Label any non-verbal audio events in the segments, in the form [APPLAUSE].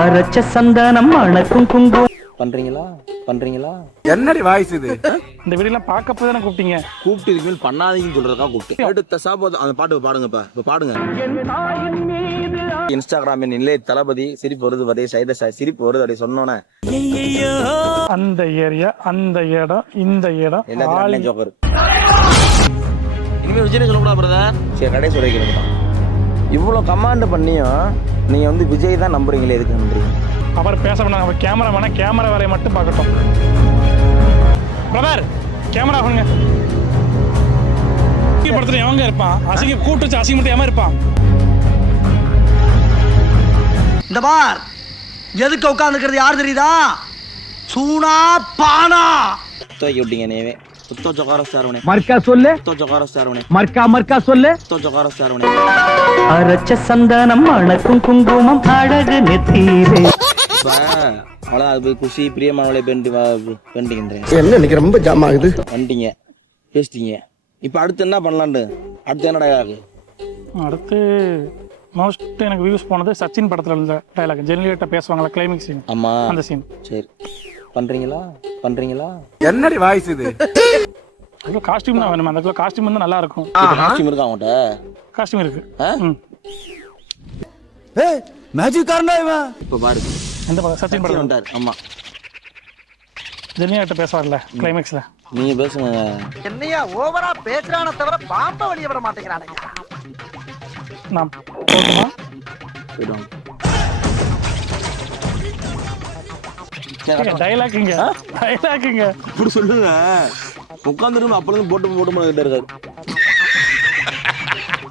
அரைச்ச சந்தனம் அணக்கும் குங்குமம். பண்றீங்களா? பண்றீங்களா? என்னடி வாய்ஸ் இது? [LAUGHS] இந்த வீடியோலாம் பார்க்க போய் தானே கூப்பிட்டீங்க. கூப்பிட்டு இதுக்கு மேல் பண்ணாதீங்கன்னு சொல்றதுக்காக கூப்பிட்டேன். எடுத்த சாப்பாடு அந்த பாட்டு பாடுங்க இப்ப இப்ப பாடுங்க. இன்ஸ்டாகிராமின் நிலை தளபதி சிரிப்பு வருது வதே சைத ச- சிரிப்பு வருது அப்படி சொன்னோன்னே அந்த ஏரியா அந்த இடம் இந்த இடம். எல்லாத்தையும் ஜோக்கர். இனிமேல் விஜய் சொல்லக்கூடாது பிரதர் சரி கடை சொல்லிக்கிறேன் இவ்வளோ கமாண்ட் பண்ணியும் நீங்க வந்து விஜய் தான் நம்புறீங்களே எதுக்கு நம்புறீங்க? அவர் பேச வேணாம். அவர் கேமரா வேணா கேமரா வேலையை மட்டும் பார்க்கட்டும். பிரதர் கேமரா பண்ணுங்க படத்துல எவங்க இருப்பான்? அசிங்க கூட்டு வச்சு அசிங்க மட்டும் எவன் இருப்பான். இந்த பார் எதுக்கு உட்காந்துக்கிறது யார் தெரியுதா? சூனா பானா. துவைக்க விட்டீங்க நேவே. சுத்த சொக்கார சாரவனே மர்க்கா சொல்லு சுத்த சொக்கார சாரவனே மர்க்கா மர்க்கா சொல்லு சுத்த சொக்கார சாரவனே அரைச்ச சந்தனம் அணக்கும் குங்குமம் அழகு நெத்தீரே இப்போ அவ்வளோதான் அது போய் குஷி பிரியமானவளை பெண்டி பெண்டிங்கன்றேன் என்ன இன்னைக்கு ரொம்ப ஜாம் ஆகுது. வந்துட்டீங்க பேசிட்டீங்க. இப்போ அடுத்து என்ன பண்ணலான்ட்டு அடுத்து என்னடா இருக்கு அடுத்து மோஸ்ட் எனக்கு வியூஸ் போனது சச்சின் படத்துல இருந்த டைலாக் பேசுவாங்களா கிளைமிக் சீன் ஆமா. அந்த சீன் சரி. பண்றீங்களா? பண்றீங்களா? என்னடி வாய்ஸ் இது? அதுக்கு காஸ்டியூம் தான் வேணும். அந்த காஸ்டியூம் வந்து நல்லா இருக்கும். காஸ்டியூம் இருக்கா அவன்கிட்ட காஸ்டியூம் இருக்கு? ம். மேஜிக் காரனா இவன்? இப்போ பாரு. எந்த படம் சச்சின் படம் வந்துட்டார் ஆமா. ஜெனிலியாட்ட பேசுவார்ல கிளைமேக்ஸ்ல நீங்க பேசுங்க. என்னையா ஓவரா பேசுறான தவிர பாம்ப வெளிய விட மாட்டேங்கிறானுங்க நான் போட்டுமா? டைலாக் இங்க. இப்படி சொல்லுங்க. உட்காந்துருக்கு அப்பல இருந்து போட்டு போட்டு பண்ணிட்டு இருக்காரு.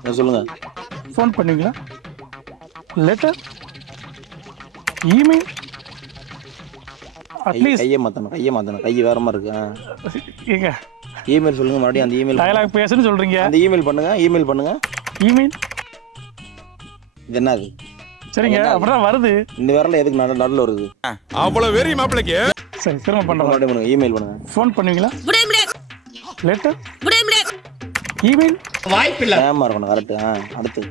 ஆ, சொல்லுங்க. ஃபோன் பண்ணுவீங்களா லெட்டர் இமெயில் அட்லீஸ்ட் கையை மாத்தணும் கையை மாத்தணும். கை வேற மாதிரி இருக்கு. ஏங்க இமெயில் சொல்லுங்க மறுபடியும் அந்த இமெயில் டயலாக் பேசுன்னு சொல்றீங்க. அந்த இமெயில் பண்ணுங்க இமெயில் பண்ணுங்க. இமெயில் இது என்னது? சரிங்க அப்படிதான் வருது. இந்த விரல எதுக்கு நடு நடுவில் வருது? அவ்வளவு வெறி மாப்பிளைக்கு. சரி திரும்ப பண்றோம் மறுபடியும் பண்ணுங்க இமெயில் பண்ணுங்க. ஃபோன் பண்ணுவீங்களா லெட்டர் இமெயில் ஏமா இருக்கணும் கரெக்ட் ஆ அடுத்து.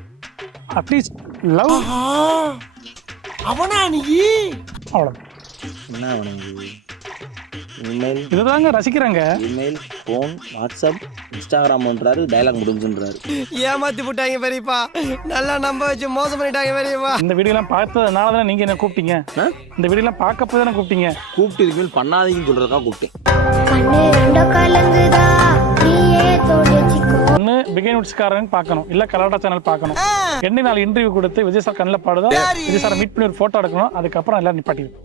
அட்லீஸ்ட் லவ் அவனா நீ? அவ்வளோ என்ன பண்ணுங்க இமெயில் இதுதாங்க ரசிக்கிறாங்க. இமெயில் ஃபோன் வாட்ஸ்அப் இன்ஸ்டாகிராம்ன்றாரு டைலாக் முடிஞ்சுன்றாரு. ஏமாத்தி போட்டாங்க பெரியப்பா. நல்லா நம்ப வச்சு மோசம் பண்ணிட்டாங்க பெரியப்பா. இந்த வீடியோலாம் பார்த்ததுனால தானே நீங்க என்ன கூப்பிட்டீங்க? இந்த வீடியோலாம் பார்க்க போய் தானே கூப்பிட்டீங்க? கூப்பிட்டு இதுக்கு மேல் பண்ணாதீங்கன்னு கூப்பிட்டேன். ஒன்று பிகைன் உட்ஸ்காரன் பார்க்கணும். இல்ல கலாட்டா சேனல் பார்க்கணும். ரெண்டு நாள் இன்டர்வியூ கொடுத்து விஜய் சார் கண்ணில் பாடுதா? விஜய் சார் மீட் பண்ணி ஒரு போட்டோ எடுக்கணும். அதுக்கப்புறம் எல்லாரும் நிப்பாட்டிடும்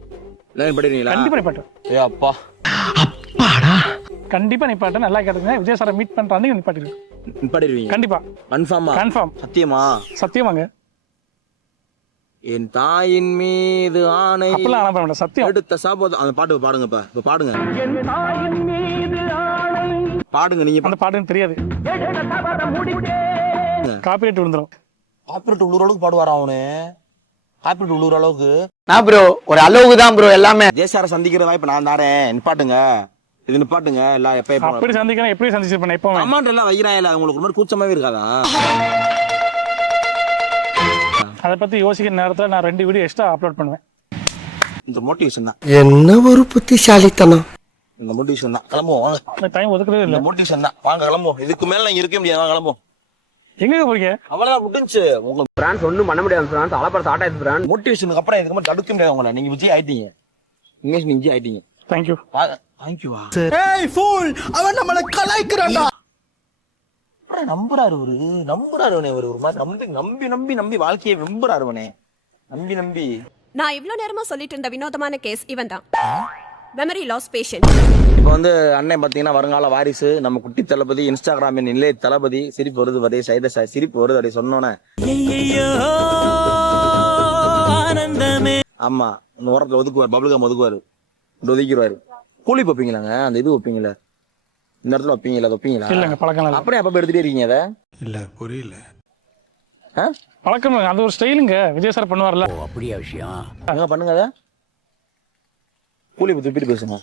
படிக்கிறீங்களா கண்டிப்பா நிப்பாட்டும் ஏ அப்பா. கண்டிப்பா நிப்பாட்டும் நல்லா கேட்டுங்க விஜய் சாரை மீட் பண்ற அன்னைக்கு நிப்பாட்டிடும் படிடுவீங்க கண்டிப்பா. கன்ஃபார்மா கன்ஃபார்ம் சத்தியமா? சத்தியமாங்க. என் தாயின் மீது ஆணை அப்பெல்லாம் அனுப்ப வேண்டாம் சத்தியம். எடுத்த சாப்பாடு அந்த பாட்டு பாடுங்க இப்ப. இப்ப பாடுங்க. பாடுங்க நீங்க அந்த பாட்டுன்னு தெரியாது. காப்பிரைட் விழுந்துரும். காப்பிரைட் உள்ளூர் அளவுக்கு பாடுவாரா அவனு? காப்பிரைட் உள்ளூர் அளவுக்கு. நான் ப்ரோ ஒரு அளவுக்கு தான் ப்ரோ எல்லாமே. தேசார சந்திக்கிற வாய்ப்பு நான் தாரேன் நிப்பாட்டுங்க. இது நிப்பாட்டுங்க எல்லாம் எப்ப எப்ப அப்படி சந்திக்கிறேன் எப்படி சந்திச்சிருப்பேன் எப்போ அமௌண்ட் எல்லாம் வைக்கிறாங்க உங்களுக்கு ஒரு மாதிரி கூச்சமாவே இருக்காதா? அதை பத்தி யோசிக்கிற நேரத்துல நான் ரெண்டு வீடியோ எக்ஸ்ட்ரா அப்லோட் பண்ணுவேன். இந்த மோட்டிவேஷன் தான். என்ன ஒரு புத்திசாலித்தனம். இந்த மோட்டிவேஷன் தான். கிளம்புவோம் டைம் ஒதுக்கவே இல்லை. மோட்டிவேஷன் தான். வாங்க கிளம்புவோம். இதுக்கு மேல நீங்க இருக்க முடியாது. வாங்க கிளம்புவோம். எங்க போறீங்க? அவ்வளவுதான் முடிஞ்சு உங்க பிரான்ஸ் ஒண்ணும் பண்ண முடியாது பிரான்ஸ் அலப்பற ஸ்டார்ட் ஆயிடுச்சு பிரான்ஸ் மோட்டிவேஷனுக்கு அப்புறம் இதுக்கு மேல தடுக்க முடியாது உங்களை. நீங்க விஜய் ஆயிட்டீங்க. இமேஜ் நீங்க விஜய் ஆயிட்டீங்க தேங்க்யூ தேங்க்யூவா ஏய் ஃபூல் அவன் நம்மள கலாய்க்கிறான்டா. நம்புறாரு ஒரு நம்புறாரு அவனே ஒரு ஒரு மாதிரி நம்பி நம்பி நம்பி நம்பி வாழ்க்கையை நம்புறாரு அவனே. நம்பி நம்பி. நான் இவ்ளோ நேரமா சொல்லிட்டு இருந்த வினோதமான கேஸ் இவன் தான் மெமரி லாஸ் பேஷண்ட் இப்போ வந்து அண்ணன் பார்த்தீங்கன்னா வருங்கால வாரிசு நம்ம குட்டி தளபதி இன்ஸ்டாகிராமின் நிலைய தளபதி சிரிப்பு வருது வதே சைத ச- சிரிப்பு வருது அப்படி சொன்னோன்னே ஆமா இந்த ஓரத்தில் ஒதுக்குவார் பபுள்கம் ஒதுக்குவார். ஒதுக்கிடுவாரு கூலி வைப்பீங்களாங்க? அந்த இது வைப்பீங்களா இந்த இடத்துல வைப்பீங்களா அதை வைப்பீங்களா? இல்லைங்க பழக்கம் இல்லை. அப்புறம் எப்போ எடுத்துட்டே இருக்கீங்க அதை? இல்ல புரியல. ஆ? பழக்கம். அது ஒரு ஸ்டைலுங்க. விஜய் சார் பண்ணுவார்ல. அங்க பண்ணுங்க அதை? கூலி துப்பிட்டு பேசுங்க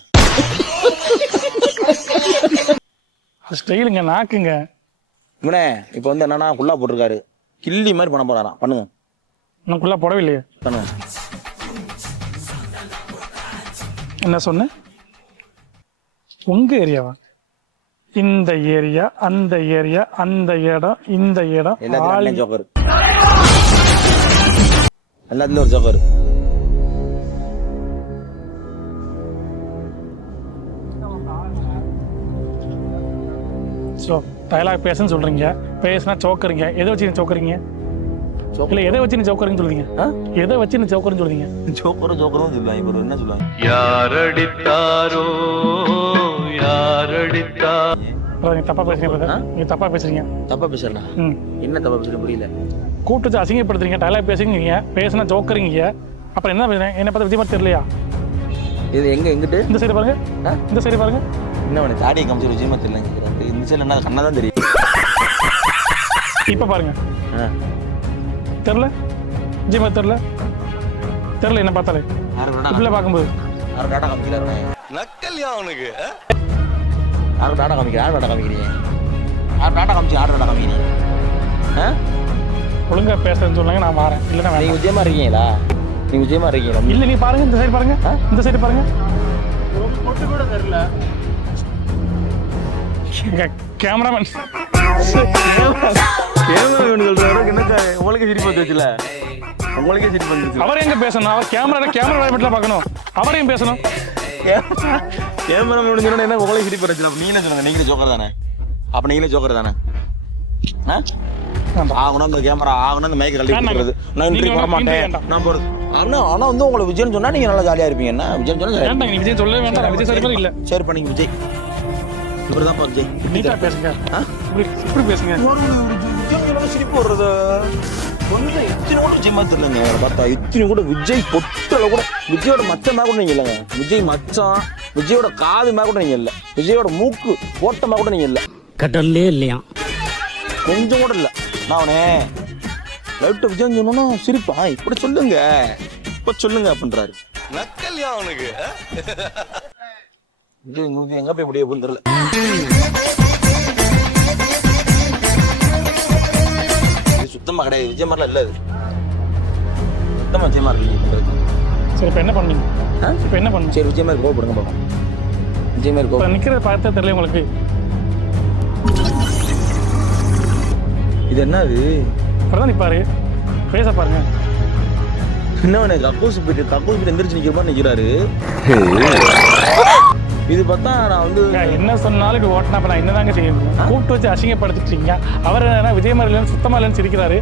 ஸ்டைலுங்க நாக்குங்க. இவனே இப்போ வந்து என்னன்னா குள்ளா போட்டிருக்காரு. கில்லி மாதிரி பண்ண போறாராம். பண்ணுங்க. நமக்குள்ள புடவில்லையே. தானே என்ன சொன்னேன் உங்க ஏரியாவா? இந்த ஏரியா அந்த ஏரியா அந்த இடம் இந்த இடம் எல்லாத்துலயும் ஜோக்கர். எல்லாத்துலயும் ஒரு ஜோக்கர். ஸோ டயலாக் பேசுன்னு சொல்றீங்க. பேசுனா சோக்கறீங்க. எதை வச்சு நீ சோக்கறீங்க? இல்ல எதை வச்சு நீ சோக்கறீங்கன்னு சொல்றீங்க? எதை வச்சு நீ சோக்கறன்னு சொல்றீங்க? ஜோக்கரும் ஜோக்கரும் சொல்லுவாங்க. இப்போ என்ன சொல்லுவாங்க? யாரடித்தாரோ யாரடித்தா brother, நீங்க தப்பா பேசுறீங்க brother. நீங்க தப்பா பேசுறீங்க. தப்பா பேசுறா ம். என்ன தப்பா பேசுற புரியல. கூட்டு வச்சு அசிங்கப்படுத்துறீங்க டயலாக் பேசுறீங்க பேசுனா ஜோக்கறீங்க அப்புறம் என்ன பேசுறேன் என்ன பார்த்து விஜய் தெரியலையா? இது எங்க எங்கிட்டு? இந்த சைடு பாருங்க? இந்த சைடு பாருங்க. என்ன தாடியை காமிச்சு விஜயமா தெரியல சைடில் என்ன கண்ணா தான் தெரியும். இப்ப பாருங்க. ஆ. தெரியல? விஜய் மாதிரி தெரியல? தெரியல என்ன பார்த்தாலே. இப்படில பார்க்கும்போது. யாரு டாடா காமிக்கிறாரு நக்கல்யா அவனுக்கு. யாரு டாடா காமிக்கிறா? யாரு டாடா காமிக்கிறீங்க? யாரு டாடா காமிச்சு? யாரு டாடா காமிக்கிறீங்க? ஆ? ஒழுங்கா பேசுறேன்னு சொன்னாங்க நான் மாறேன் இல்லைன்னா நீங்க வேண்டாம். விஜயமா இருக்கீங்களா? நீங்க விஜயமா இருக்கீங்களா? இல்ல நீ பாருங்க இந்த சைடு பாருங்க? இந்த சைடு பாருங்க. கேமராமேன். கேமரா சொல்றாரு என்னக்கா உங்களுக்கு சிரிப்பு வந்துச்சுல உங்களுக்கே சிரிப்பு வந்துச்சு அவர் எங்க பேசணும்? அவர் கேமரா கேமரா வாய்ப்பிட்டு பார்க்கணும். அவரையும் பேசணும். கேமரா சொன்னா என்ன உங்களுக்கு சிரிப்பு வந்துச்சுல அப்ப நீங்க என்ன சொல்லுங்க நீங்களே ஜோக்கர் தானே? அப்ப நீங்களே ஜோக்கர் தானே? ஆ? ஆகணும் இந்த கேமரா ஆகணும் இந்த மைக் கழட்டி. கொடுக்குறது. நான் இன்ட்ரி மாட்டேன். நான் போறது. ஆனா ஆனா வந்து உங்களை விஜயன் சொன்னா நீங்க நல்லா ஜாலியா இருப்பீங்க. என்ன? விஜயன் சொன்னா விஜய் சொல்லவே வேண்டாம். விஜய் சரி இல்ல. சரி பண்ணிங்க விஜய். நீட்டா பேசுங்க? இப்படி இப்படி பேசுங்க. ஒரு சிரிப்பு வர்றது கொஞ்சம் இத்தனை கூட விஜய் மாதிரி தெரியலங்க அவரை பார்த்தா? இத்தனை கூட விஜய் பொட்டல கூட விஜயோட மச்சமா கூட நீங்க இல்லைங்க. விஜய் மச்சான் விஜயோட காது மேல கூட நீங்க இல்ல. விஜயோட மூக்கு ஓட்டமா கூட நீங்க இல்ல. கடல்லே இல்லையா? கொஞ்சம் கூட இல்ல. நான் அவனே லைட்டு விஜய் சொன்னா சிரிப்பா இப்படி சொல்லுங்க. இப்ப சொல்லுங்க அப்படின்றாரு. நக்கல்யா அவனுக்கு. எங்க போய் முடிய போகுதுன்னு தெரியல. இது சுத்தமா கிடையாது. விஜய் மாதிரிலாம் இல்ல இது சுத்தமா விஜய் மாதிரி சரி இப்போ என்ன பண்ணீங்க? ஆ? இப்போ என்ன பண்ணுங்க? சரி விஜய் மாதிரி கோவப்படுங்க பார்ப்போம் விஜய் மாதிரி கோவம் நிக்கிறத பார்த்தா தெரியல உங்களுக்கு. இது என்னது? இப்பதான் நிப்பாரு. பேச பாருங்க. என்ன கக்கூஸ் போயிட்டு கக்கூஸ் போயிட்டு எந்திரிச்சு நிக்கிற மாதிரி நிக்கிறாரு. இது பார்த்தா நான் வந்து என்ன சொன்னாலும் இப்படி ஓட்டினா அப்ப நான் என்னதாங்க செய்யணும் கூப்பிட்டு வச்சு அசிங்கப்படுத்திட்டு இருக்கீங்க அவர் என்ன விஜய் இல்லைன்னு சுத்தமா இல்லைன்னு சிரிக்கிறாரு.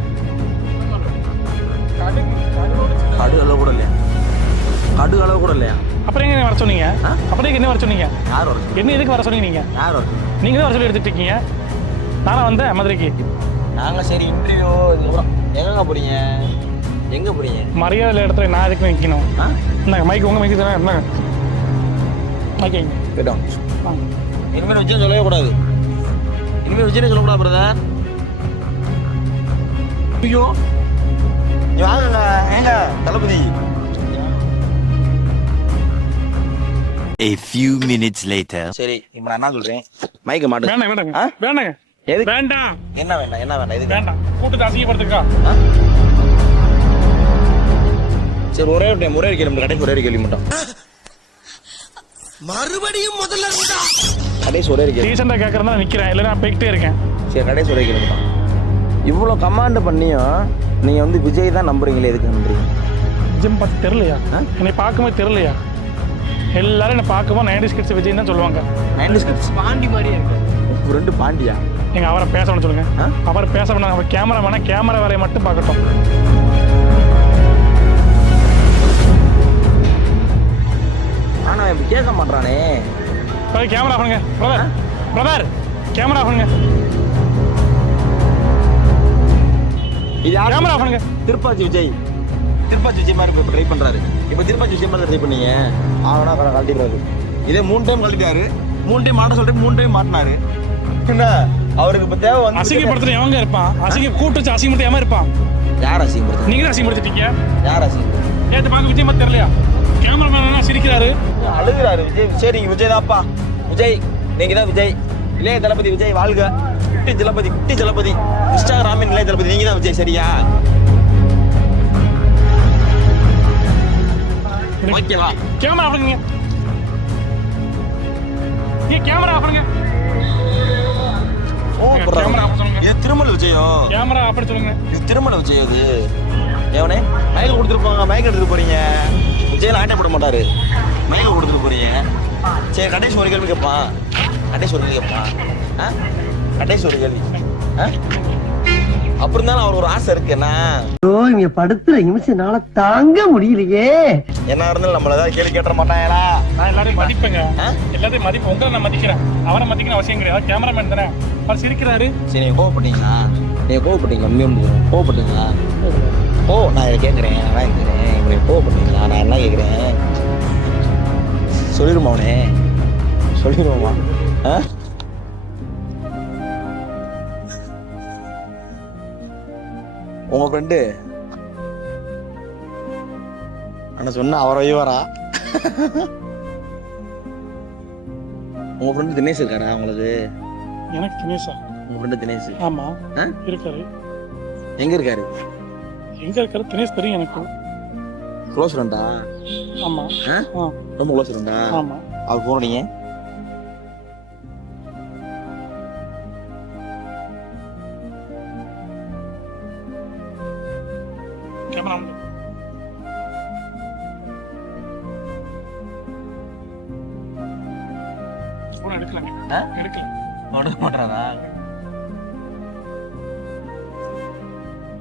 கடு அளவு கூட இல்லையா? கடு அளவு கூட இல்லையா? அப்புறம் எங்க வர சொன்னீங்க? அப்புறம் என்ன வர சொன்னீங்க? யார் வர என்ன எதுக்கு வர சொன்னீங்க நீங்க? யார் வர நீங்க தான் வர சொல்லி எடுத்துட்டு இருக்கீங்க. நானா வந்தேன் மதுரைக்கு. நாங்க சரி இன்டர்வியூ இதுக்கப்புறம் எங்க போறீங்க? எங்க போறீங்க? மரியாதை இடத்துல நான் எதுக்கு நிற்கணும் மைக் உங்க மைக்கு தானே? என்ன மைக் வாங்க. இனிமேல் விஜய் சொல்லவே கூடாது இனிமேல் விஜய் சொல்லக்கூடாது பிரதர் ஐயோ. நீ வாங்க ஏங்க தளபதி. A few minutes later. சரி இப்போ நான் என்ன சொல்றேன்? மைக்க மாட்டு. வேண்டாம் வேண்டாங்க ஆ? வேண்டாங்க. எதுக்கு? வேண்டாம். என்ன வேண்டாம் என்ன வேண்டாம் இதுக்கு வேண்டாம். கூட்டத்தை அசிங்கப்படுத்துக்கா சரி ஒரே ஒரு டைம் ஒரே ஒரு கேள்வி கடைசி ஒரே ஒரு கேள்வி மட்டும். மறுபடியும் முதல்ல இருந்தா. ஒரு கேள்வி டீசெண்டா கேட்கறதா நிக்கிறேன். இல்லைன்னா நான் போய்கிட்டே இருக்கேன். சரி கேள்வி மட்டும் இவ்வளோ கமாண்ட் பண்ணியும் நீங்க வந்து விஜய் தான் நம்புறீங்களே எதுக்கு நம்புறீங்க? ஜிம் பார்த்து தெரியலையா? என்னை பார்க்கும்போது தெரியலையா? எல்லாரும் என்னை பார்க்கும்போது நைன்டி ஸ்கிட்ஸ் விஜய் தான் சொல்லுவாங்க. Nineties kids? பாண்டி மாதிரியே இருக்கு. ரெண்டு பாண்டியா? நீங்க அவரை பேசணும்னு சொல்லுங்க? அவரை பேச வேணாம். அவர் கேமரா வேணா கேமரா வேலையை மட்டும் பார்க்கட்டும். ஆனா இப்படி கேட்க மாட்டானே பிரதர் கேமரா பண்ணுங்க. பிரதர் பிரதர் கேமரா பண்ணுங்க. இது கேமரா பண்ணுங்க. திருப்பாச்சி விஜய். திருப்பாச்சி விஜய் மாதிரி இப்போ ட்ரை பண்றாரு. இப்போ திருப்பாச்சி விஜய் மாதிரி ட்ரை பண்ணீங்க. அவனா கழட்டிடுறாரு. இதே மூணு டைம் கழட்டிட்டாரு. மூணு டைம் மாட்ட சொல்லிட்டு மூணு டைம் மாட்டினாரு. என்ன? அவருக்கு இப்போ தேவை வந்து அசிங்கப்படுத்துற எவங்க இருப்பான்? அசிங்க கூட்டு வச்சு அசிங்கப்படுத்த எவன் இருப்பான்? யார் அசிங்கப்படுத்து நீங்க தான் அசிங்கப்படுத்திட்டீங்க? யார் அசிங்கப்படுத்து நேற்று பார்க்க விஜய் மாதிரி தெரியலையா? கேமரா சிரிக்கிறாரு? அழுகுறாரு விஜய். சரி நீங்க விஜய் தான்ப்பா. விஜய் நீங்க தான் விஜய். இளைய தளபதி விஜய் வாழ்க. குட்டி தளபதி குட்டி தளபதி. இன்ஸ்டாகிராமின் இளைய தளபதி நீங்க தான் விஜய் சரியா? ஓகேவா கேமரா பண்ணுங்க. ஏன் கேமரா பண்ணுங்க. திருமல் விஜயோ? கேமரா பண்ணி சொல்லுங்க. இது திருமண விஜய் இது ஏவனே மயக்க கொடுத்துருப்பாங்க மயக்க எடுத்துட்டு போறீங்க. விஜய் ஆட்டை போட மாட்டாரு. மயக்க கொடுத்துட்டு போறீங்க. சரி கடைசி ஒரு கேள்வி கேட்பான் கடைசி ஒரு கேள்வி கேட்பான் ஆ? கடைசி ஒரு கேள்வி. ஆ? அப்புறம் தான் அவருக்கு ஒரு ஆசை இருக்கு என்ன? இங்க படுத்துற நிமிஷம்னால தாங்க முடியலையே. என்ன இருந்தாலும் நம்மள ஏதாவது கேள்வி கேட்ட மாட்டாங்களா? நான் எல்லாரையும் மதிப்பேங்க. ஆ? எல்லாத்தையும் மதிப்பு உங்களை நான் மதிக்கிறேன். அவரை மதிக்கணும் அவசியம் கிடையாது. கேமராமேன் தானே. அவர் சிரிக்கிறாரு. சரி நீங்க கோவப்பட்டீங்களா? நீங்க கோவப்பட்டீங்களா கோவப்பட்டீங்களா? ஓ நான் இதை கேட்குறேன் நான் கேட்குறேன். இப்படி கோவப்பட்டீங்களா நான் என்ன கேட்குறேன் சொல்லிடுமா அவனே. சொல்லிடுவோமா. ஆ? உங்க ஃப்ரெண்டு அண்ணா சொன்ன அவரை வரா உங்க ஃப்ரெண்டு தினேஷ் இருக்காரா உங்களுக்கு? எனக்கு தினேஷா உங்க ஃப்ரெண்டு தினேஷ். ஆமா? இருக்காரு. எங்க இருக்காரு? எங்க இருக்காரு? தினேஷ் தெரியும் எனக்கு. க்ளோஸ் ஃப்ரெண்டா ஆமா. ரொம்ப க்ளோஸ் ஃப்ரெண்டா ஆமா. அவர் ஃபோன் மாட்டாரா?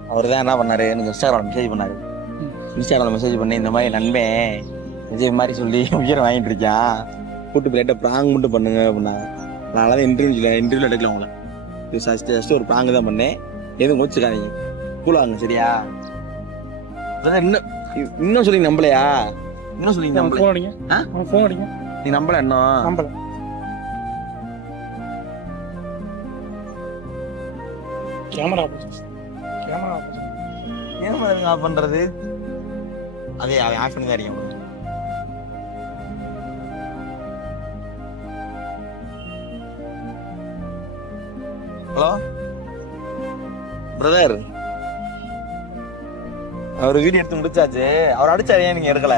அவர் தான் என்ன பண்ணாரு? எனக்கு இன்ஸ்டாகிராம் மெசேஜ் பண்ணாரு. இன்ஸ்டாகிராம் மெசேஜ் பண்ணி இந்த மாதிரி நண்பன் விஜய் மாதிரி சொல்லி உயிரை வாங்கிட்டு இருக்கான் கூட்டு பிள்ளைகிட்ட ப்ராங் மட்டும் பண்ணுங்க அப்படின்னா நான் தான் இன்டர்வியூல இன்டர்வியூல எடுக்கல உங்களை. ஜஸ்ட் ஜஸ்ட் ஒரு ப்ராங் தான் பண்ணேன். எதுவும் கோச்சுக்காதீங்க. கூலாங்க சரியா? இன்னும் இன்னும் சொல்லி நம்பலையா? இன்னும் சொல்லி நம்பல போன் அடிங்க. ஆ? போன் அடிங்க. நீ நம்பல இன்னும்? நம்பல. கேமரா கேமரா மாதிரி ஆஃப் பண்றது? அதே அவன் ஆஃப் பண்ணி தான் இருக்கேன் ஹலோ? பிரதர் அவர் வீடியோ எடுத்து முடிச்சாச்சு. அவர் அடிச்சாரு ஏன் நீங்க எடுக்கல?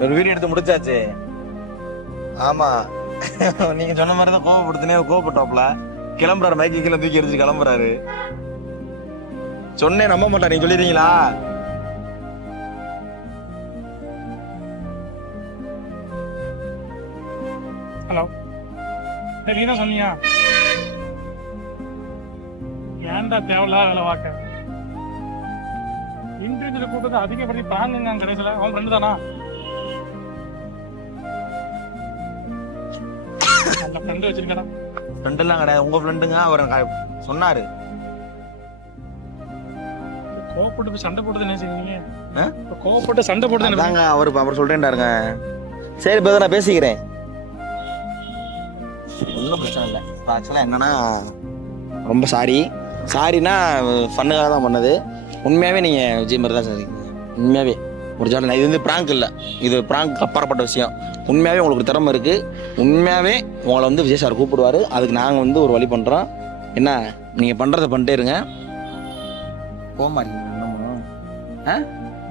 ஒரு வீடியோ எடுத்து முடிச்சாச்சு. ஆமா. [LAUGHS] நீங்க சொன்ன மாதிரி தான் கோவப்படுத்தினே கோவப்பட்டோம்ல கிளம்புறாரு மைக்கு கீழே தூக்கி எரிஞ்சு கிளம்புறாரு. சொன்னேன் நம்ப மாட்டா நீங்க சொல்லிடுறீங்களா? ஹலோ. நீ தான் சொன்னியா? ஏன்டா தேவையில்லாத வேலை பார்க்க? இன்டர்வியூல கூட்டத்தை அதிகப்படுத்தி பிராங்குங்க கடைசியில். அவன் ஃப்ரெண்டு தானா? நல்ல ஃப்ரெண்டு வச்சிருக்கடா. ஃப்ரெண்ட் எல்லாம் கிடையாது. உங்க ஃப்ரெண்டுங்க அவர் சொன்னாரு. கோவப்பட்டு போய் சண்டை போட்டு என்ன செய்வீங்க? இப்ப கோவப்பட்டு சண்டை போட்டு அதாங்க அவர் அவர் சொல்றேன்டாருங்க. சரி பிரதர் நான் பேசிக்கிறேன். ஒன்றும் பிரச்சனை இல்லை. ஆக்சுவலாக என்னன்னா ரொம்ப சாரி சாரினா ஃபண்ணுக்காக தான் பண்ணது. உண்மையாகவே நீங்கள் விஜய் மாதிரி தான் சார் உண்மையாகவே ஒரு ஜாலி இது வந்து ப்ராங்க் இல்லை. இது ப்ராங்க் அப்பாற்பட்ட விஷயம். உண்மையாகவே உங்களுக்கு திறமை இருக்குது உண்மையாகவே உங்களை வந்து விஜய் சார் கூப்பிடுவார். அதுக்கு நாங்கள் வந்து ஒரு வழி பண்ணுறோம் என்ன நீங்கள் பண்ணுறதை பண்ணிட்டே இருங்க. போக மாட்டீங்க இன்னமும் ஆ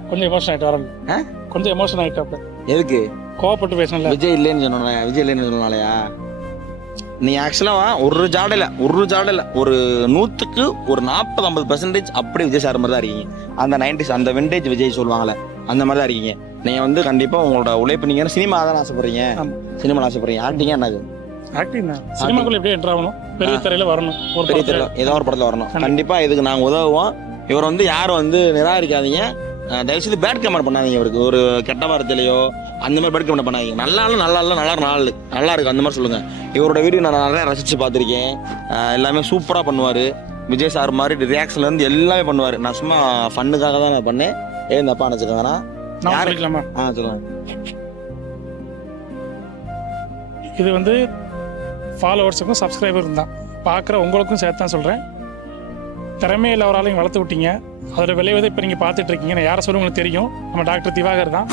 கொஞ்சம் எமோஷன் ஆயிட்டு வரல ஆ? கொஞ்சம் எமோஷன் ஆயிட்டு எதுக்கு? கோவப்பட்டு பேசணும்ல விஜய் இல்லைன்னு சொன்னோம் விஜய் இல்லைன்னு சொன்னாலயா? நீ ஆக்சுவலாக ஒரு ஜாடையில் ஒரு ஜாடையில் ஒரு நூற்றுக்கு ஒரு நாற்பது ஐம்பது பர்சன்டேஜ் அப்படி விஜய் சார் மாதிரி தான் இருக்கீங்க. அந்த நைன்டிஸ் அந்த விண்டேஜ் விஜய் சொல்லுவாங்கல்ல அந்த மாதிரி தான் இருக்கீங்க. நீங்கள் வந்து கண்டிப்பாக உங்களோட உழைப்பு நீங்கள் சினிமா தான் ஆசைப்படுறீங்க. சினிமா ஆசைப்படுறீங்க. ஆக்டிங்க என்னது? ஆக்டிங் தான். சினிமாக்குள்ள எப்படியே என்டர் ஆகணும்? பெரிய திரையில வரணும். ஒரு பெரிய. தெரியல ஏதோ ஒரு படத்தில் வரணும். கண்டிப்பா. கண்டிப்பாக இதுக்கு நாங்கள் உதவுவோம். இவர் வந்து யாரும் வந்து நிராகரிக்காதீங்க. தயவுசெய்து பேட் கமெண்ட் பண்ணாதீங்க இவருக்கு. ஒரு கெட்ட வார்த்தையிலையோ அந்த மாதிரி பேட் கமெண்ட் பண்ணாதீங்க. நல்லா இல்லை நல்லா இல்லை நல்லா இருக்கு, நல்லா இருக்கு, அந்த மாதிரி சொல்லுங்க. இவரோட வீடியோ நான் நிறைய ரசிச்சு பார்த்துருக்கேன். எல்லாமே சூப்பராக பண்ணுவார். விஜய் சார் மாதிரி ரியாக்ஷன்ல இருந்து எல்லாமே பண்ணுவார். நான் சும்மா ஃபன்னுக்காக தான் நான் பண்ணேன். ஏ இந்த அப்பா நினச்சிக்கோங்கண்ணா நான் யாரு? சொல்லிக்கலாமா? ஆ சொல்லுங்க. இது வந்து ஃபாலோவர்ஸுக்கும் சப்ஸ்கிரைபர் தான். பார்க்குற உங்களுக்கும் சேர்த்து தான் சொல்கிறேன் திறமையை எல்லாராலையும் வளர்த்து விட்டீங்க. அதோட விளைவதை இப்போ நீங்கள் பார்த்துட்டு இருக்கீங்க. நான் யாரை சொல்ல உங்களுக்கு தெரியும். நம்ம டாக்டர் திவாகர் தான்.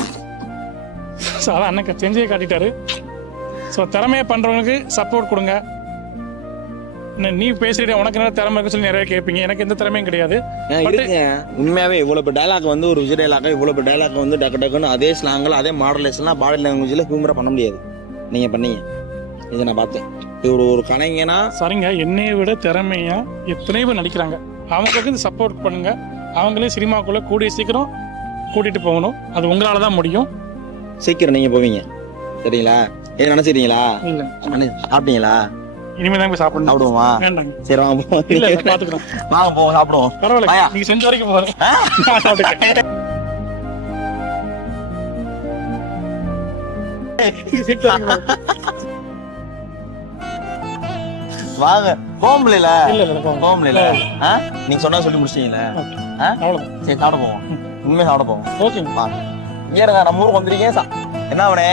ஸோ அதான் அண்ணன் செஞ்சே காட்டிட்டாரு. ஸோ திறமையை பண்ணுறவங்களுக்கு சப்போர்ட் கொடுங்க. நீ- நீ பேசுறீங்க உனக்கு என்ன திறமை இருக்குன்னு சொல்லி நிறைய கேட்பீங்க. எனக்கு எந்த திறமையும் கிடையாது. உண்மையாவே இவ்வளவு பெரிய டைலாக் வந்து ஒரு விஜய் டைலாக் இவ்வளவு பெரிய டைலாக் வந்து டக்கு டக்குன்னு அதே ஸ்லாங்கில் அதே மாடலேஷன்லாம் பாடி லாங்குவேஜில் ஹியூமரா பண்ண முடியாது. நீங்க பண்ணீங்க. இதை நான் பார்த்தேன். இது ஒரு கலைஞனா? சரிங்க என்னைய விட திறமையா எத்தனை பேர் நடிக்கிறாங்க. அவங்களுக்கு இந்த சப்போர்ட் பண்ணுங்க. அவங்களே சினிமாக்குள்ள கூடிய சீக்கிரம் கூட்டிட்டு போகணும். அது உங்களால தான் முடியும். சீக்கிரம் நீங்க போவீங்க. சரிங்களா? ஏன் நினைச்சிட்டீங்களா? இல்ல. சாப்பிட்டீங்களா? இனிமே தான் போய் சாப்பிடணும். சாப்பிடுவோமா? வேண்டாங்க. சரி வாங்க போவோம். இல்ல பாத்துக்கிறோம். வாங்க போவோம் சாப்பிடுவோம். பரவாயில்ல வாயா. நீங்க செஞ்ச வரைக்கும் போதும். நான் சாப்பிட்டுக்கிறேன். [LAUGHS] வாங்க போகல இல்ல இல்ல போங்க. போகல நீங்க சொன்னா சொல்லி முடிச்சிட்டீங்களா? சரி சாப்பிட போவோம். உண்மையை சாப்பிட போவோம். ஓகேங்க. வா இங்க நம்ம ஊருக்கு வந்துருக்கீங்க சா- என்ன அவனே?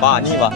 வா நீ வா.